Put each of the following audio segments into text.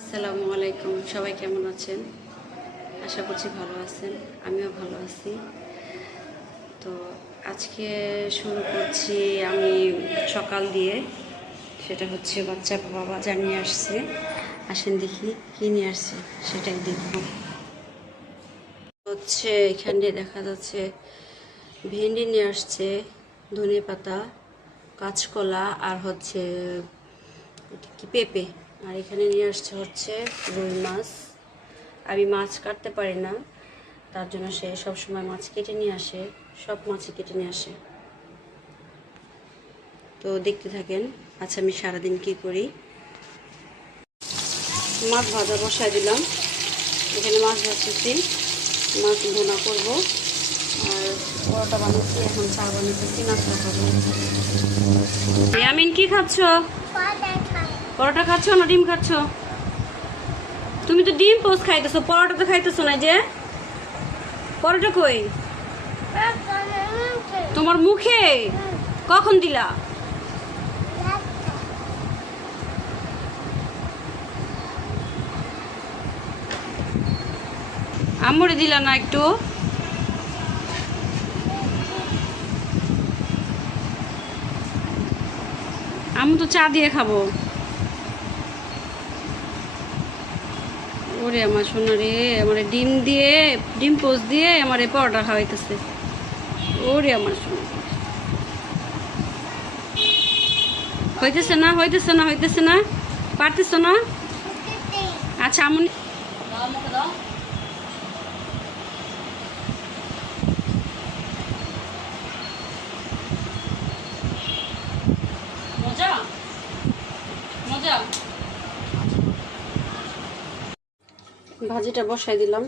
আসসালামু আলাইকুম, সবাই কেমন আছেন? আশা করছি ভালো আছেন, আমিও ভালো আছি। তো আজকে শুরু করছি আমি সকাল দিয়ে, সেটা হচ্ছে বাচ্চা বাবা যা নিয়ে আসছে। আসেন দেখি কী নিয়ে আসছে, সেটাই দেখব। হচ্ছে এখানে দেখা যাচ্ছে ভেন্ডি নিয়ে আসছে, ধনে পাতা, কাঁচকলা আর হচ্ছে কি পেঁপে। আর এখানে নিয়ে আসছে হচ্ছে রুই মাছ। আমি মাছ কাটতে পারি না, তার জন্য সে সবসময় মাছ কেটে নিয়ে আসে, সব মাছই কেটে নিয়ে আসে। তো দেখতে থাকেন আচ্ছা আমি সারাদিন কি করি। মাছ ভাজা বসায় দিলাম, এখানে মাছ ভাজতেছি, মাছ ভুনা করব। আর পরোটা বানিয়েছি, এখন চা বানিয়েছি, নাস্তা করবো। ইয়ামিন কি খাচ্ছ? পরোটা খাচ্ছ না ডিম খাচ্ছ? তুমি তো ডিম পোস্ট খাইতেছো, পরোটা তো খাইতেছো না। যে পরোটা কই তোমার মুখে? কখন দিলা? আম্মুরে দিলা না একটু? আম্মু তো চা দিয়ে খাবো। ওরে আমার সোনা রে, আমার ডিম দিয়ে, ডিম পোস্ট দিয়ে আমার পরোটা খাওয়াইতেছে। ওরে আমার সোনা, হইতেছে না, হইতেছে না, হইতেছে না, পারতেছ না। আচ্ছা আম্মু মজা মজা। ভাজিটা বসাই দিলাম।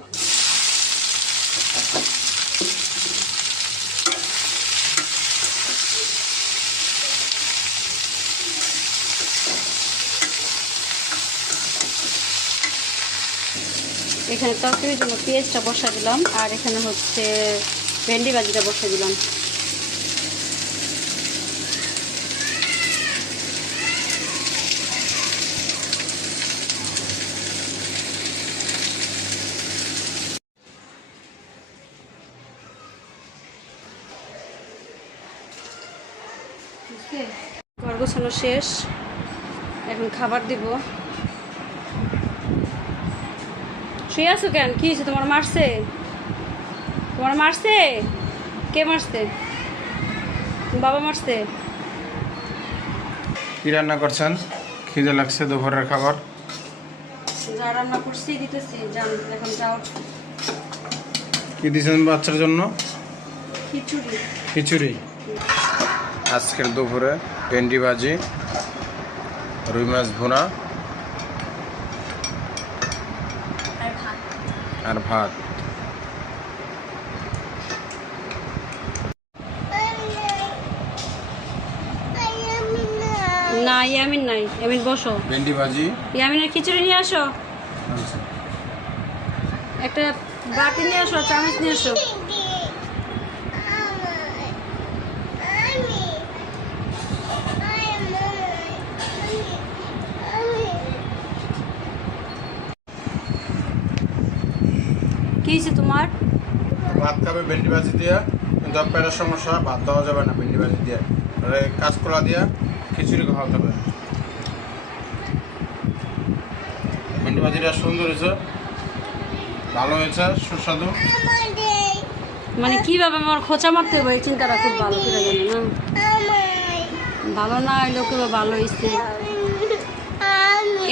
এখানে তরকারির জন্য পেঁয়াজটা বসাই দিলাম, আর এখানে হচ্ছে ভেন্ডি ভাজিটা বসাই দিলাম। ঘর গোছানো শেষ, এখন খাবার দিব। শুয়ে আছো কেন? কি হয়েছে? তোমার মারছে? তোমার মারছে? কে মারছে? বাবা মারছে? কি রান্না করছেন? খিদে লাগছে, দুপুরের খাবার। যা রান্না করছি দিতেছি, জান এখন যাও। কি দিয়েছেন বাচ্চার জন্য? খিচুড়ি। খিচুড়ি। আজকের দুপুরে ভেন্ডি ভাজি, রুই মাছ ভুনা আর ভাত। না ইয়ামিন নাই, ইয়ামিন বসো। ভেন্ডি ভাজি, ইয়ামিনের খিচুড়ি নিয়ে আসো, একটা বাটি নিয়ে আসো, চামচ নিয়ে আসো। কি হয়েছে তোমার? ভাত খাবে ভেন্ডি ভাজি দিয়ে, কিন্তু পেটের সমস্যা, ভাত দেওয়া যাবে না ভেন্ডি ভাজি দিয়ে। কাঁচকলা দিয়ে খিচুড়ি খাওয়াতে হবে। ভেন্ডি ভাজিটা সুন্দর হয়েছে, ভালো হয়েছে, সুস্বাদু। মানে কিভাবে আমার খোঁচা মারতে হবে এই চিন্তাটা খুব ভালো করে জানে না। ভালো না হইলেও কিভাবে ভালো হয়েছে।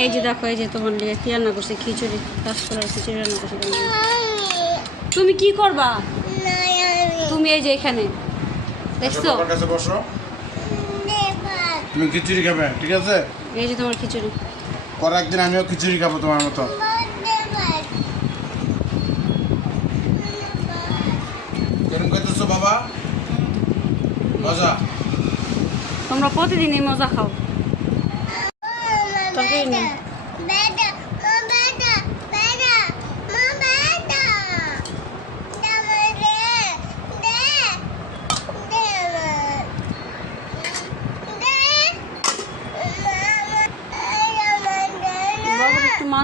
এই যে দেখো, এই যে তোমার লিগে কি রান্না করছে, খিচুড়ি, কাঁচকলার খিচুড়ি রান্না করছে। তুমি কি করবা? তুমি এই যে এখানে দেখছো, বাবার কাছে বসো, তুমি খিচুড়ি খাবে, ঠিক আছে? এই যে তোমার খিচুড়ি। পরে একদিন আমিও খিচুড়ি খাবো তোমার মতো। কেরম খাইতেছো বাবা? মজা? তোমরা প্রতিদিনই মজা খাও। তরকারি নেই।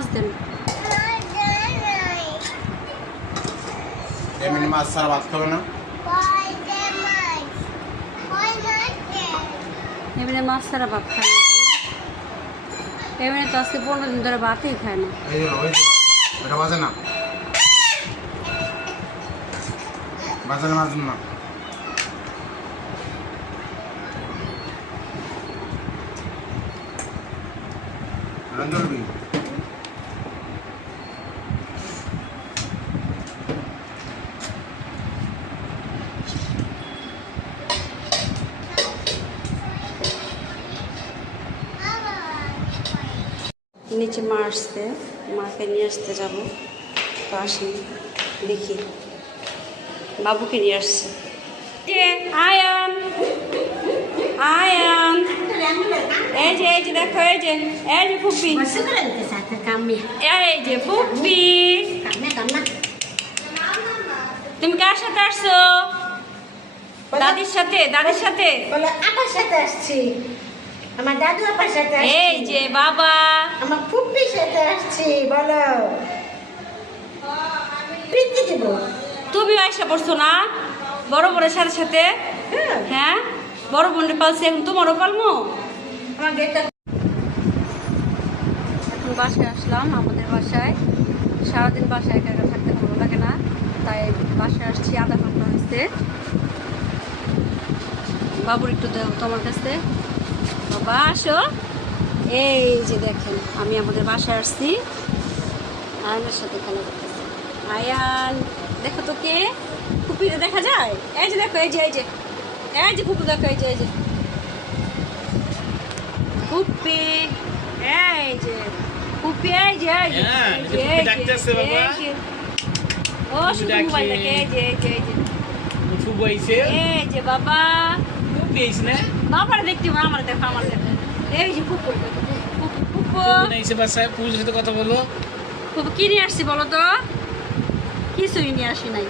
মাছ দেন। এমনি মাছ ছাড়া ভাত খাবে না? এমনি মাছ ছাড়া ভাত খায় না কেন? এমনি তো আজকে 15 দিন ধরে ভাতই খায় না। ওই যে ওটা বাজে না, বাজে না মাছ না। রঞ্জনবি নিচে মা আসতে, মাকে নিয়ে আসতে যাব, তো আসি দেখি বাবুকে নিয়ে আসছে। যে আয়ান আয়ান, এই যে দেখো, এই যে ফুপি, এই যে ফুপি। তুমি কার সাথে আসছো? দাদির সাথে? দাদির সাথে? আপার সাথে আসছি, আমার দাদু আপার সাথে আসছি। এই যে বাবা, আমার ফুপির সাথে আসছি। বলো, প্রীতি দেব। তুমি আয়সা পড়ছো না বড় বোনের সাথে সাথে? হ্যাঁ, বড় বোনের পালছি, এখন তোমারও পালমো। আমার গেটটা এখন বাসায় আসলাম, আমাদের বাসায়। সারাদিন বাসায় একা একা থাকতে ভালো লাগে না, তাই বাসায় আসছি। আধা ঘন্টা হয়েছে। বাবুর একটু দেবো তোমার কাছে। বাবা আসো। এই যে দেখেন, আমি আমাদের বাসায় আসছি, আয়ানের সাথে খেলা করতেছি। আয়ান দেখো তো কে, ফুপিরে দেখা যায়? এই যে দেখো, এই যে ফুপু দেখো, এই যে ফুপি, এই যে ফুপি, এই যে ও শুধু মোবাইল দেখে। এই যে বাবা, বাবার দেখতে আমার দেখো, আমার দেখো। এই যে ফুপু, কথা বলো। ফুপু কি নিয়ে আসছি বলো তো? কিছুই নিয়ে আসি নাই।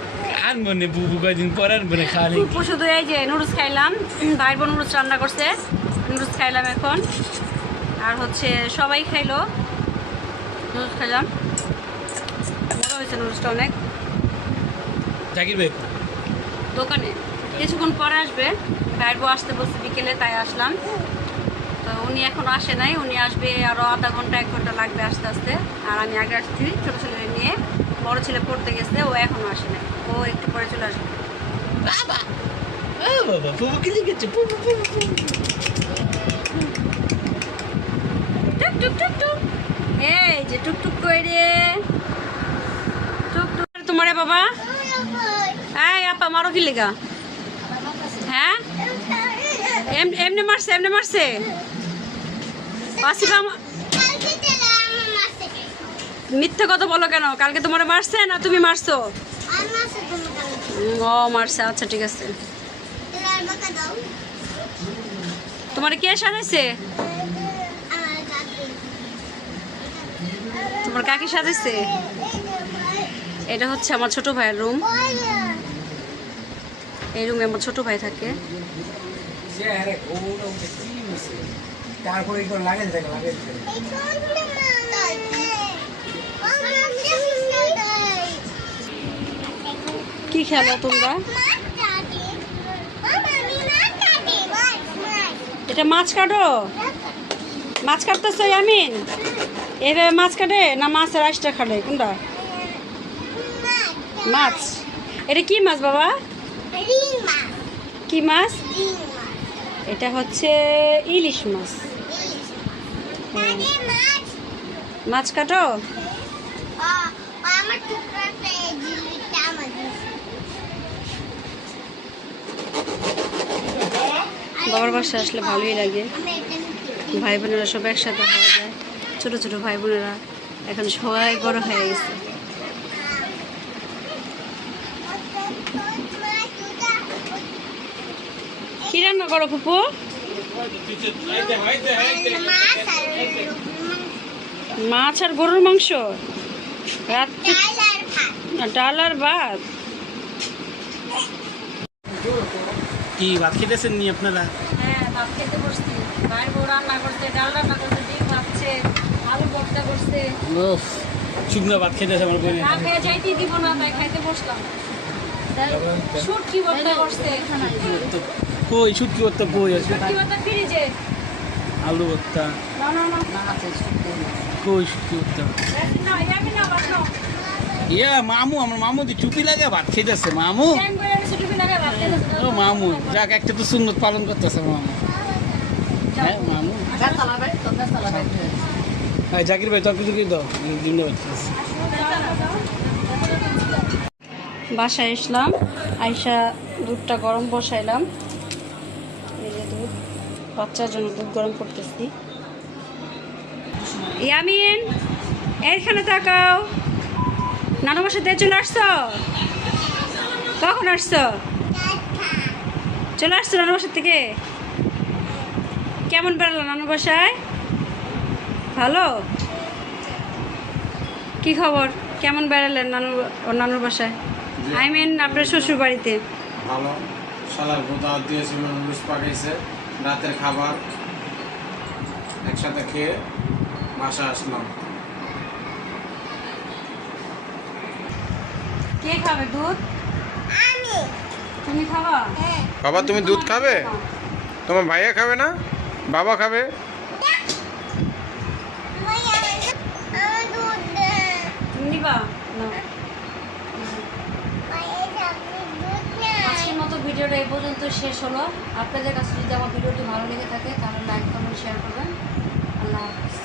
আনবো নে বুবু, কয়দিন পর আনবো না খালি। ফুপু শুধু এই যে নুডলস খাইলাম, ভাই বোন নুডলস রান্না করছে, নুডলস খাইলাম এখন। আর হচ্ছে সবাই খাইলো, নুডলস খাইলাম, মজা হয়েছে নুডলসটা অনেক। জাকির ভাই দোকানে কিছুক্ষণ পরে আসবে, ভাইয়ের বউ আসতে বলছে বিকেলে, তাই আসলাম। তো উনি এখনো আসে নাই, উনি আসবে আরও আধা ঘন্টা 1 ঘন্টা লাগবে আস্তে আস্তে। আর আমি আগে আসছি ছোটো ছেলে নিয়ে, বড় ছেলে পড়তে গেছে, ও এখনো আসে নাই, ও একটু পরে চলে আসবে। বাবা, ও বাবা, বুবু কি লিখেছে? বুবু টুক টুক টুক টুক, এই যে টুকটুক করে টুকটুক তোমারে বাবা। এই আপা মারো কি লেগা? হ্যাঁ, এমনি মারছে। আসিফা মিথ্যে কথা বলো কেন? কালকে তোমারে মারছে না তুমি মারছো? ও মারছে, আচ্ছা ঠিক আছে। তোমার কে সাজাইছে? তোমার কাকি সাজাইছে? এটা হচ্ছে আমার ছোট ভাইয়ের রুম। এই রুমে আমার ছোট ভাই থাকে। তারপরে লাগে কি খেলো তোমরা? এটা মাছ কাটো? মাছ কাটতেছো ইয়ামিন? এভাবে মাছ কাটে না মাছের আইসটা কাটে? কোনটা মাছ? এটা কি মাছ বাবা? কি মাছ? এটা হচ্ছে ইলিশ মাছ। মাছ কাটো? বাবার বাসায় আসলে ভালোই লাগে, ভাই বোনেরা সব একসাথে হওয়া যায়। ছোট ছোট ভাই বোনেরা এখন সবাই বড় হয়ে গেছে। কি রান্না করো ফুপু? মাছ আর গরুর মাংস, রাত্রে ডাল আর ভাত। কি ভাত খেতেছেন নি আপনারা? হ্যাঁ, ভাত খেতে বসছি। ভাইয়ের বউ রান্না করছে, ডাল রান্না করছে, ডিম ভাজছে, আলু ভর্তা করছে। উফ, শুকনো ভাত খেতেছে আমার বোনে। না খেয়ে যাইতেই দিব না, তাই খাইতে বসলাম। শুটকি ভর্তা করছে। কই শুটকি ভর্তা কই আছে? শুটকি ভর্তা ফ্রিজে। আলু ভর্তা না না না। কই শুটকি ভর্তা? না, আমি না বাসনো। ইয়া মামু, আমার মামু দি টুপি লাগা ভাত খেতেছে মামু। টাইম করে আমি ছুটি লাগা ভাত খেতে। ও মামু, যাক একটা তো সুন্নত পালন করতেছে মামু। হ্যাঁ মামু। হ্যাঁ জাকির ভাই তো কিছু কি দাও ধন্যবাদ। বাসায় আসলাম, আইসা দুধটা গরম বসাইলাম। এই যে দুধ, বাচ্চার জন্য দুধ গরম করতেছি। ইয়ামিন, এইখানে তাকাও। নানু বাসাতে চলে আসছো? কখন আসছো? চলে আসছো নানু বাসার থেকে? কেমন বেড়ালো নানু বাসায়? ভালো? কি খবর? কেমন বেড়ালেন নানুর বাসায়? আই মিন আপনার শ্বশুর বাড়িতে? ভালো, শালার গোদা দিয়েছি, মানুষ পাকাইছে, রাতের খাবার একসাথে খেয়ে বাসা আসলাম। কে খাবে দুধ? তুমি খাবা? বাবা তুমি দুধ খাবে? তোমার ভাইয়া খাবে না? বাবা খাবে? তুমি নিবা? না। আজকের মতো ভিডিওটা এই পর্যন্ত শেষ হলো। আপনাদের কাছে যদি আমার ভিডিওটি ভালো লেগে থাকে তাহলে লাইক কমেন্ট শেয়ার করবেন। আল্লাহ হাফিজ।